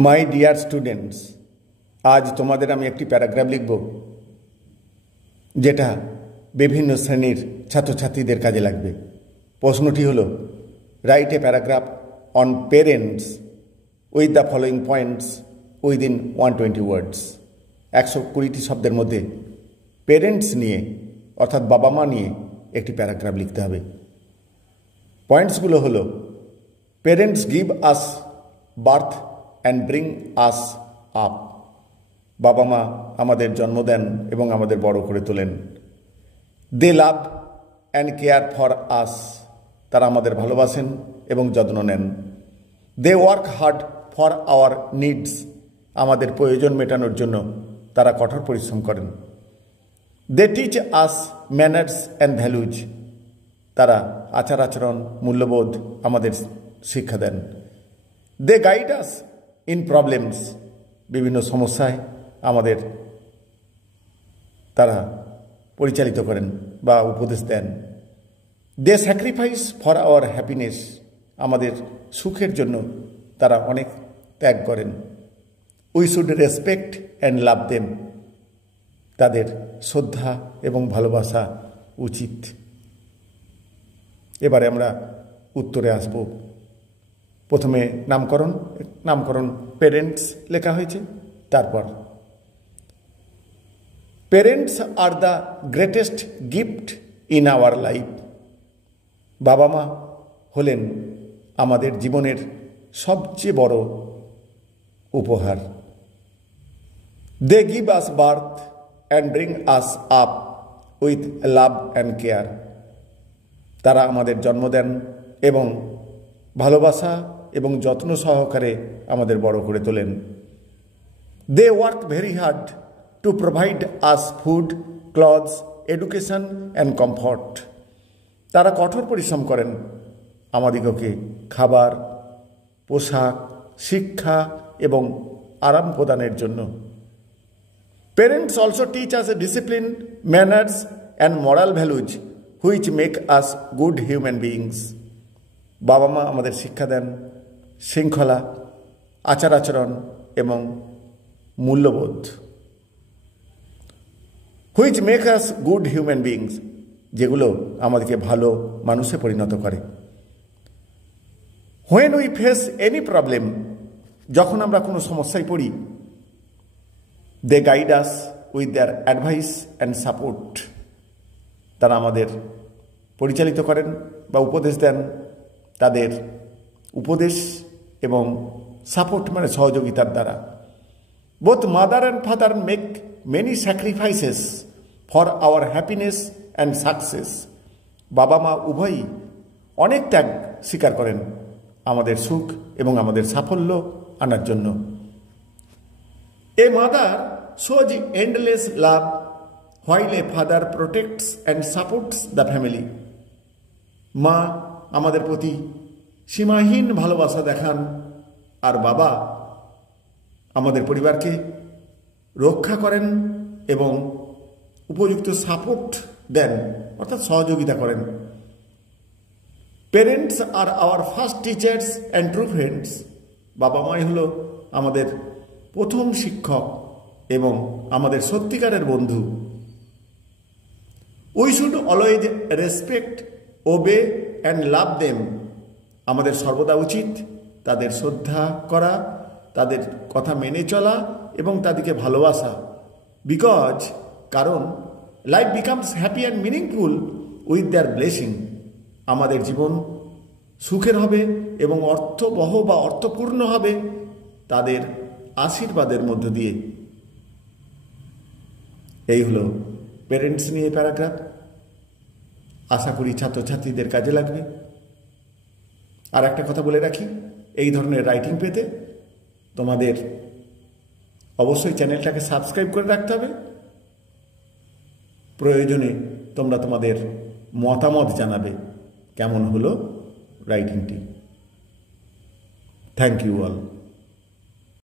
My dear students, আজ তোমাদের আমি একটি প্যারাগ্রাফ লিখব যেটা বিভিন্ন শ্রেণীর ছাত্রছাত্রীদের কাজে লাগবে। প্রশ্নটি হলো, write a paragraph on parents with the following points within 120 ওয়ার্ডস। 120টি শব্দের মধ্যে পেরেন্টস নিয়ে অর্থাৎ বাবা মা নিয়ে একটি প্যারাগ্রাফ লিখতে হবে। পয়েন্টসগুলো হলো, parents give us birth and bring us up. বাবা মা আমাদের জন্ম দেন এবং আমাদের বড় করে তোলেন। They love and care for us. তারা আমাদের ভালোবাসেন এবং যত্ন নেন। They work hard for our needs. আমাদের প্রয়োজন মেটানোর জন্য তারা কঠোর পরিশ্রম করেন। They teach us manners and values. তারা আচার আচরণ মূল্যবোধ আমাদের শিক্ষা দেন। They guide us in problems. বিভিন্ন সমস্যায় আমাদের তারা পরিচালিত করেন বা উপদেশ দেন। They sacrifice for our happiness. আমাদের সুখের জন্য তারা অনেক ত্যাগ করেন। We should respect and love them. তাদের শ্রদ্ধা এবং ভালোবাসা উচিত। এবারে আমরা উত্তরে আসব। প্রথমে নামকরণ পেরেন্টস লেখা হয়েছে। তারপর, parents are the greatest gift in our life. বাবা মা হলেন আমাদের জীবনের সবচেয়ে বড় উপহার। They give us birth and bring us up with love and care. তারা আমাদের জন্ম দেন এবং ভালোবাসা এবং যত্ন সহকারে আমাদের বড় করে তোলেন। They work very hard to provide us food, clothes, education and comfort. তারা কঠোর পরিশ্রম করেন আমাদিগকে খাবার, পোশাক, শিক্ষা এবং আরাম প্রদানের জন্য। Parents also teach us discipline, manners and moral values which make us good human beings. বাবা মা আমাদের শিক্ষা দেন শৃঙ্খলা, আচার আচরণ এবং মূল্যবোধ। Which make us good human beings, যেগুলো আমাদেরকে ভালো মানুষে পরিণত করে। When we face any problem, যখন আমরা কোনো সমস্যায় পড়ি, they guide us with their advice and support. তারা আমাদের পরিচালিত করেন বা উপদেশ দেন। তাদের উপদেশ এবং সাপোর্ট মানে সহযোগিতার দ্বারা। Both mother and father make many sacrifices for our happiness and success. বাবা মা উভয়ই অনেক ত্যাগ স্বীকার করেন আমাদের সুখ এবং আমাদের সাফল্য আনার জন্য। A mother shows endless love while a father protects and supports the family. মা আমাদের প্রতি সীমাহীন ভালোবাসা দেখান আর বাবা আমাদের পরিবারকে রক্ষা করেন এবং উপযুক্ত সাপোর্ট দেন অর্থাৎ সহযোগিতা করেন। Parents R our first teachers and true friends. বাবা মাই হলো আমাদের প্রথম শিক্ষক এবং আমাদের সত্যিকারের বন্ধু। We should always respect, obey and love them. আমাদের সর্বদা উচিত তাদের শ্রদ্ধা করা, তাদের কথা মেনে চলা এবং তাদেরকে ভালোবাসা। কারণ life becomes happy and meaningful with their blessing. আমাদের জীবন সুখের হবে এবং অর্থবহ বা অর্থপূর্ণ হবে তাদের আশীর্বাদের মধ্য দিয়ে। এই হলো পেরেন্টস নিয়ে প্যারাগ্রাফ। আশা করি ছাত্রছাত্রীদের কাজে লাগবে। আর একটা কথা বলে রাখি, এই ধরনের রাইটিং পেতে তোমাদের অবশ্যই চ্যানেলটাকে সাবস্ক্রাইব করে রাখতে হবে। প্রয়োজনে তোমরা তোমাদের মতামত জানাবে কেমন হলো রাইটিংটি। Thank you all.